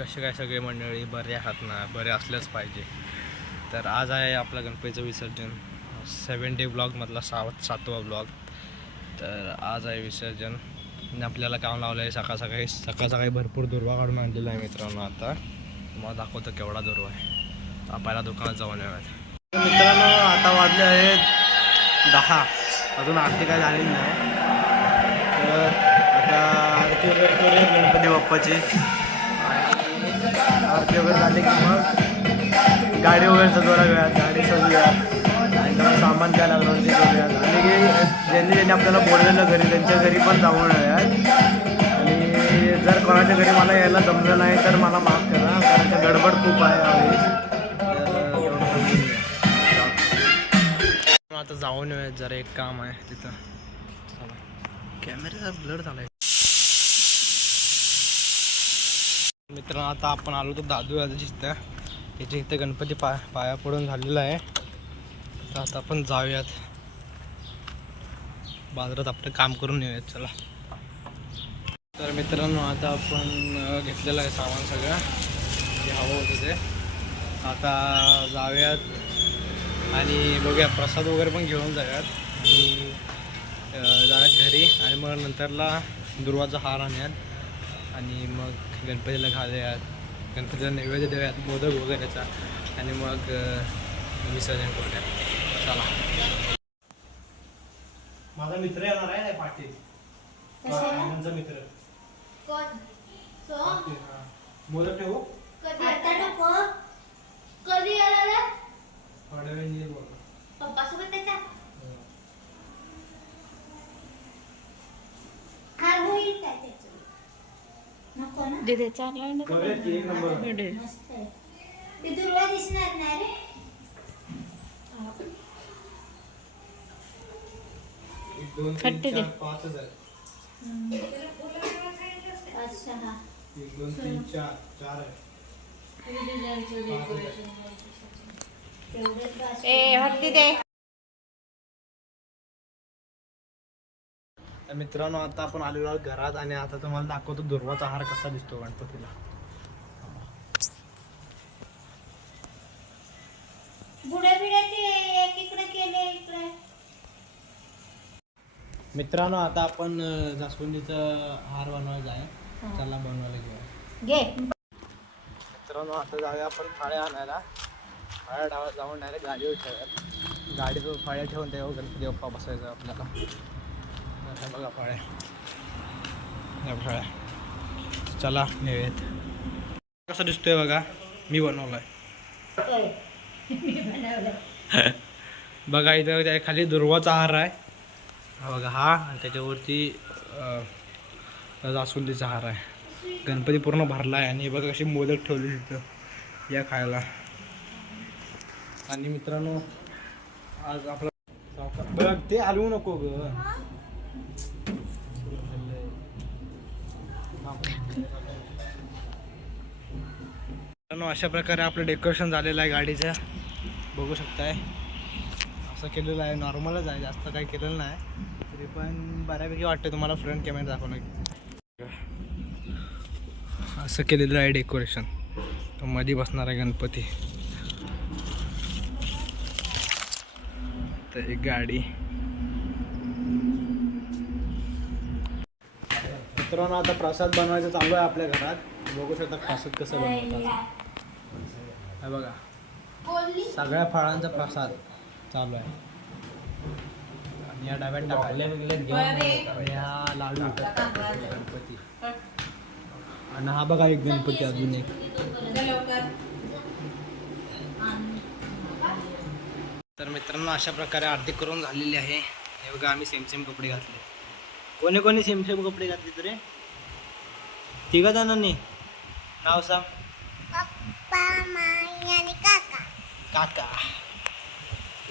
कसे काय सगळे मंडळी बरे आहात ना? बरे असल्याच पाहिजे. तर आज आहे आपला गणपतीचं विसर्जन. सेवन डे ब्लॉगमधला सात सातवा ब्लॉग तर आज आहे विसर्जन. आपल्याला काम लावलं आहे सकाळ सकाळी सकाळ सकाळी भरपूर दुर्वा काढून आणलेला आहे मित्रांनो आता. तुम्हाला दाखवतो केवढा दुर्वा आहे. आपल्याला पहिला दुकानात जाऊन येऊयात मित्रांनो आता वाजले आहेत दहा. अजून आरती काय झालेली नाही. तर आता आरती वगैरे गणपती बाप्पाची. आरती वगैरे झाली की मग गाडी वगैरे सजवायला गाडी सजवूया आणि त्यांना सामान द्यायला लागलं ते करूयात आणि ज्यांनी ज्यांनी आपल्याला बोललेलं घरी त्यांच्या घरी पण जाऊन येऊयात आणि जर कोणाच्या घरी मला यायला जमलं नाही तर मला माफ करा कारण ते गडबड खूप आहे यावेळेस आता जाऊन येऊयात जरा एक काम आहे तिथं. चला ब्लड झाला मित्रांनो आता आपण आलो तर दादू दादाची इथं याच्या इथे गणपती पा पाया पडून झालेला आहे. तर आता आपण जाऊयात. बाजारात आपलं काम करून येऊयात चला. तर मित्रांनो आता आपण घेतलेलं आहे सामान सगळं. जे हवं होतं ते. आता जाऊयात आणि बघूया प्रसाद वगैरे पण घेऊन जाऊयात. आणि जाऊयात घरी. आणि मग नंतरला दुर्वाचा हार आणूयात. आणि मग गणपतीला घालूयात. गणपतीला नैवेद्य देऊयात मोदक वगैरेचा. आणि मग विसर्जन करूयात. चला. माझा मित्र येणार आहे पाटील? मित्र. कोण? मोदक ठेवू? कधी आता नको. कधी येणार रे? थोड्या वेळ येईल बघ. पप्पासोबत त्याच्या? हा होईल त्याचं. नको ना. दिदे चांगला करूया की एक नंबर? मस्त आहे. ते दुर्वा दिसणार नाही रे. एक दोन तीन खट्टे चार दे. पाचच आहे अच्छा हा एक दोन तीन चार चार आहे. तेवढेच बस. ए हत्ती दे. तर मित्रांनो आता आपण आलेलो आहोत घरात आणि आता तुम्हाला दाखवतो दुर्वाचा हार कसा दिसतो गणपतीला. मित्रांनो आता आपण जास्वंदीचा हार बनवायचा आहे. चला बनवायला घेऊया. मित्रांनो आता जाऊया आपण फाळ्या आणायला. फाळ्या डावा जाऊन डायरेक्ट गाडीवर ठेवूयात. गाडीवर फाळ्या ठेवून तेव्हा गणपती बाप्पा बसायचं आपल्याला. बघा फाळ्या या फाळ्या चला नेऊयात कसं दिसतोय बघा? मी बनवलाय. बघा इथं त्या खाली दुर्वाचा हार आहे. हा बघा हा आणि त्याच्यावरती जास्वंदीचा हार आहे. गणपती पूर्ण भरला आहे आणि बघा कशी मोदक ठेवली तिथं या खायला. आणि मित्रांनो आज आपला बघ ते हलवू नको ग. मित्रांनो अशा प्रकारे आपलं डेकोरेशन झालेलं आहे गाडीचं. बघू शकताय. असं केलेलं आहे. नॉर्मलच आहे. जास्त काही केलेलं नाही. तरी पण बऱ्यापैकी वाटतं तुम्हाला. फ्रंट कॅमेरा दाखवणं असं केलेलं आहे डेकोरेशन तो मध्ये बसणार आहे गणपती. तर एक गाडी. मित्रांनो आता प्रसाद बनवायचं चालू आहे आपल्या घरात. बघू शकता प्रसाद कसं बनवतात. हे बघा. सगळ्या फळांचा प्रसाद चालू आहे. आणि या डब्यात टाकले आणि हा लाडू गणपती. आणि हा बघा एक गणपती अजून एक. तर मित्रांनो अशा प्रकारे आरती करून झालेली आहे. हे बघा आम्ही सेम सेम कपडे घातले. कोणी कोणी सेम सेम कपडे घातले तरी? तिघा जणांनी. नाव सांग. काका. काका.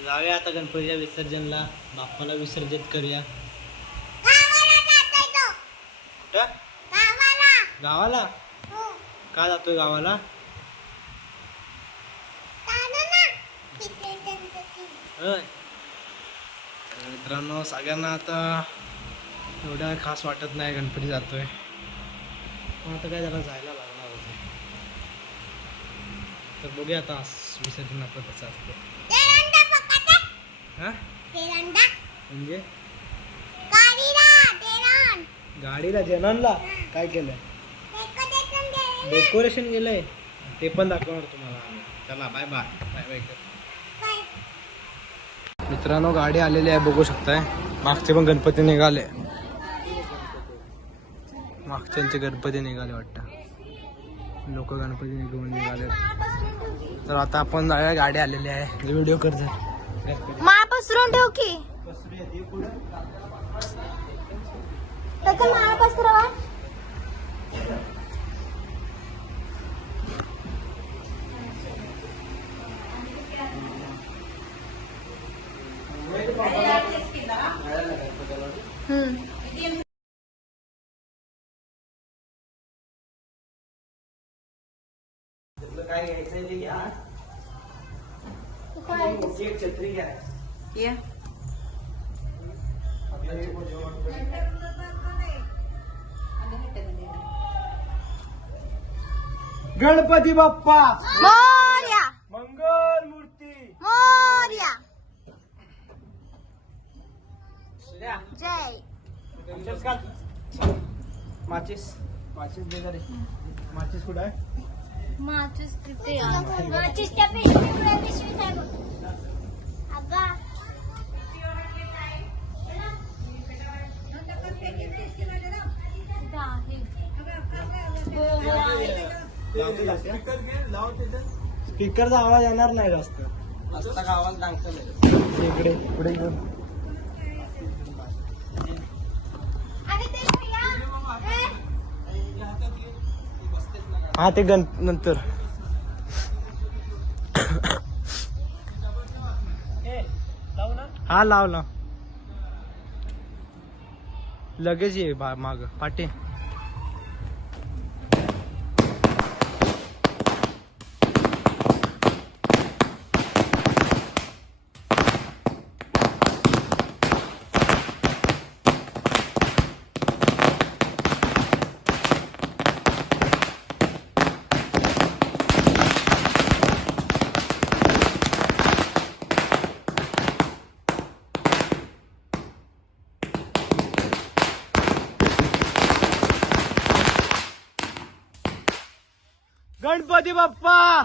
जाऊया आता गणपतीच्या विसर्जनला. बाप्पाला विसर्जित करूया. गावाला जातोय तो. कुठं? गावाला. गावाला? हो. का जातोय गावाला? होय. तर मित्रांनो सगळ्यांना आता एवढ्या खास वाटत नाही गणपती जातोय. पण आता काय त्याला जायला तर बघूया आता विसर्जन आपलं कसं असतं. हां. म्हणजे? गाडीला जननला काय केलं Decoration केलेलं. डेकोरेशन केलंय. ते पण दाखवणार तुम्हाला आम्ही. चला बाय बाय बाय बाय? मित्रांनो गाडी आलेली आहे बघू शकताय. मागचे पण गणपती निघाले. मागच्यांचे गणपती निघाले वाटतं. लोक गणपती निघून निघाले तर आता आपण जाऊया गाडी आलेली आहे. म्हणजे व्हिडिओ करत माळ पसरून ठेव की. त्याचं काय घ्यायचं छत्री घ्या. गणपती बाप्पा! मोर्या. मंगल मूर्ती! मोर्या. जय. माचीस. माचीस दे. माचीस कुठं आहे? माचीस तिथे माचीस त्या पिशवीत पिशवीत आहे बघ. अगं. स्पीकरचा आवाज येणार नाही जास्त आता का आवाज इकडे पुढे हा ते गण नंतर. हा लाव लाव. लगेच ये बा- माग. पाटे गणपती बाप्पा!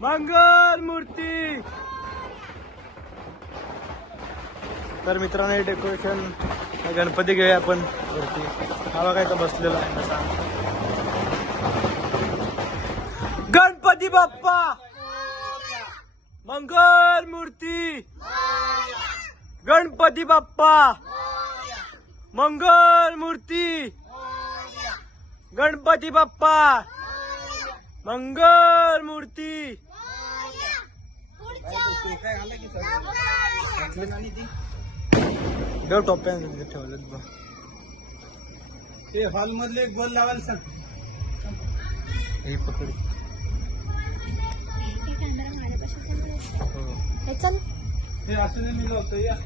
मंगल मूर्ती! तर मित्रांनो हे डेकोरेशन गणपती घेऊया आपण वरती. हा बघा बसलेला आहे कसा. गणपती बाप्पा! मंगल मूर्ती! गणपती बाप्पा! मंगल मूर्ती! गणपती बाप्पा! मंगल मूर्ती देव टोप्या ठेवलेत बघ. ते हॉल मधले एक बॉल लावायला सांग. हे पकड. हो. हे चल. हे असं नाही मी लावतो या.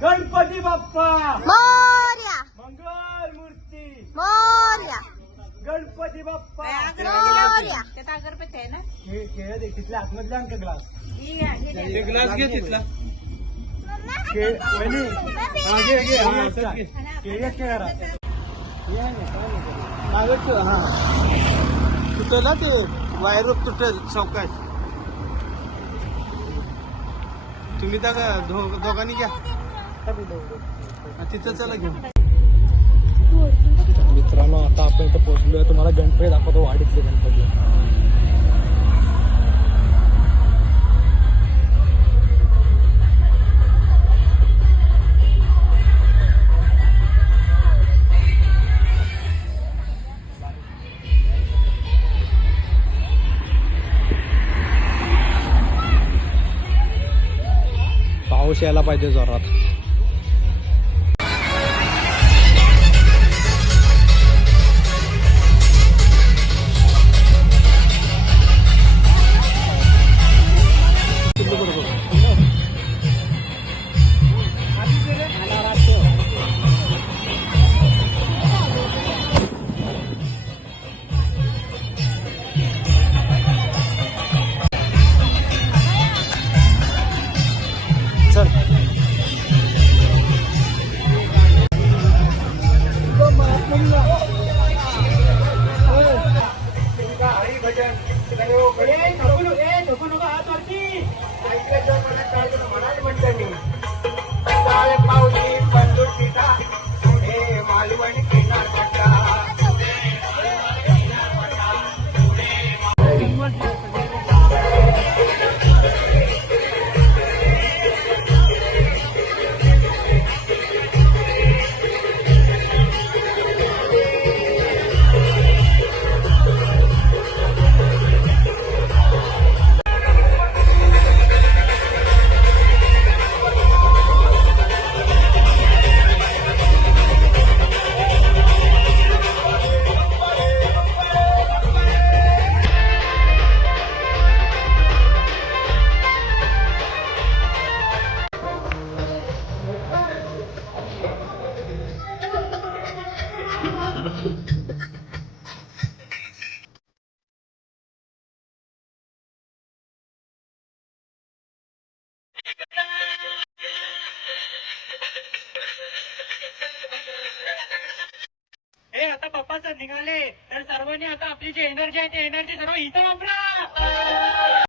गणपती बाप्पा! मोर्या! मंगल मूर्ती! मोर्या! गणपती बाप्पा! मोर्या! हे खेळ दे तिथल्या आतमधले अंक ग्लास ग्लास घे तिथला. हा, हा. हे ना, हा। तुटेल ते वायर तुटेल चौकात तुम्ही त्या दोघांनी घ्या। तिथं चला घेऊन. मित्रांनो आता आपण इथं पोहोचलोय. तुम्हाला गणपती दाखवतो वाडीतले गणपती. पाऊस यायला पाहिजे जोरात. निघाले. तर सर्वांनी आता आपली जी एनर्जी आहे ती एनर्जी सर्व इथं वापरा.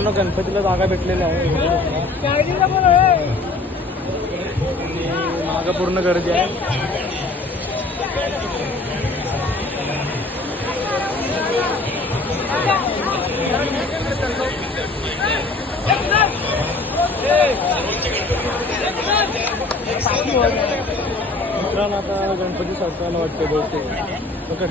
मित्रांनो गणपतीला जागा भेटलेली आहे. मागं पूर्ण गर्दी आहे. मित्रांनो आता गणपती सरकारला वाटते बहुतेक. पकड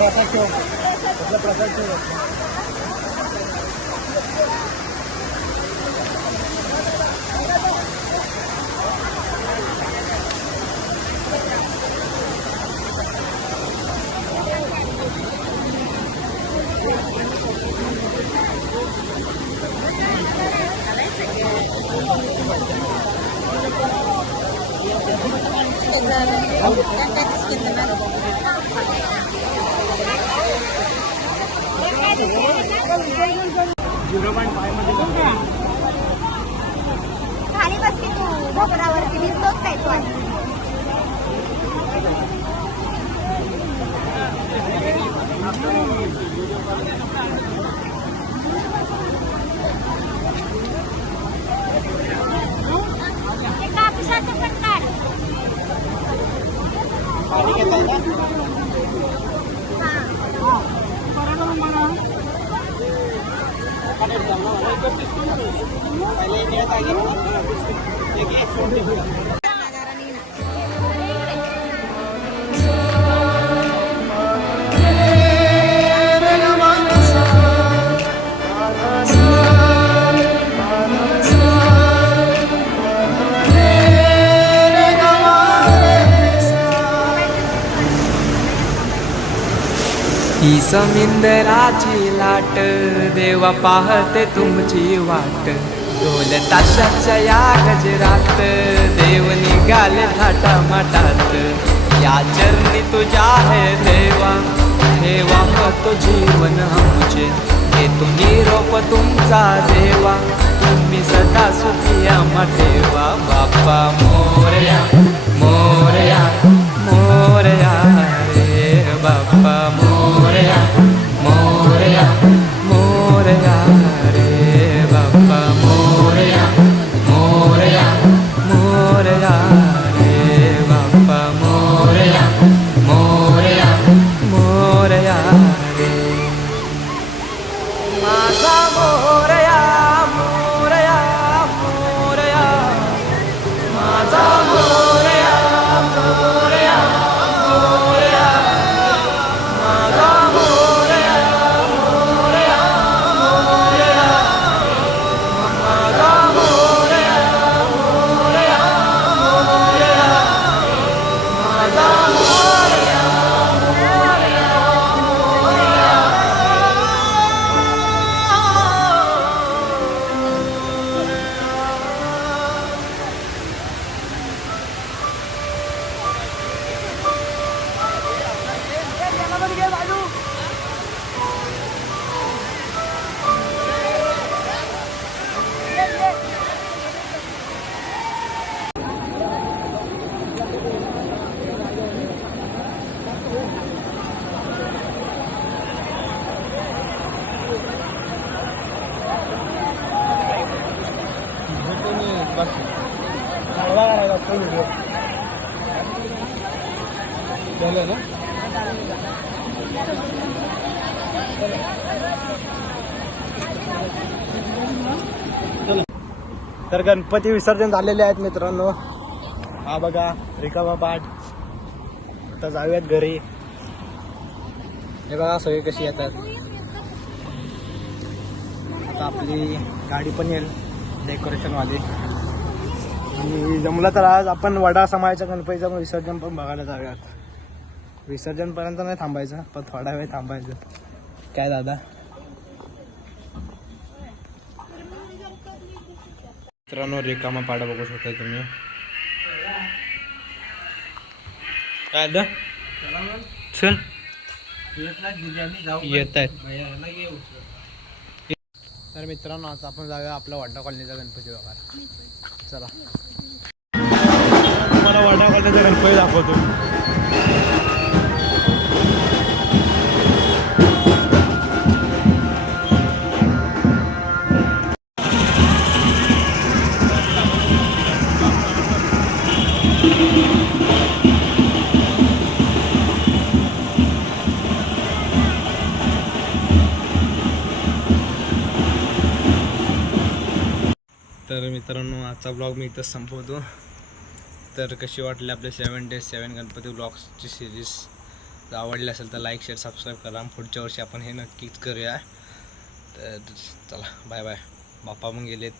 Perfecto. perfecto. Thank you. Kita Terima kasih. Ready ka tayo? Para naman mga... Kanil lang, no? Ay, 52. Ay, hindi na tayo. Sige, 42. समिंदराची लाट देवा पाहते तुमची वाट. ढोल ताशाच्या या गजरात देव निघाले थाटा माटात या चरणी तुझ्या हे देवा ठेवा तो जीवन आमचे. तुम्ही रोपं तुमचा देवा तुम्ही सदा सुखी आम्हा ठेवा. बाप्पा मोरया मोरया मोरया. तर गणपती विसर्जन झालेले आहेत मित्रांनो. हा बघा रिकामा पाठ. आता जाऊयात घरी. हे बघा सगळे कशी येतात. आता आपली गाडी पण येईल डेकोरेशन वाली. आणि जमलं तर आज आपण वडा समाजाच्या गणपतीचं विसर्जन पण बघायला जाऊयात. विसर्जन पर्यंत नाही थांबायचं पण थोडा वेळ थांबायचं. काय दादा? मित्रांनो रिकामा पाडा बघू शकता तुम्ही. काय द चल. येत आहेत तर मित्रांनो आता आपण जाऊया आपला वाडा कॉलनीचा गणपती बघायला. चला. तुम्हाला वाडा कॉलनीचा गणपती दाखवतो. मित्रांनो आजचा ब्लॉग मी इथंच संपवतो. तर कशी वाटली आपले सेवन डेज सेवन गणपती ब्लॉग्सची सिरीज जर आवडली असेल तर लाईक शेअर सबस्क्राईब करा. पुढच्या वर्षी आपण हे नक्कीच करूया. तर चला बाय बाय बाप्पा पण गेलेत.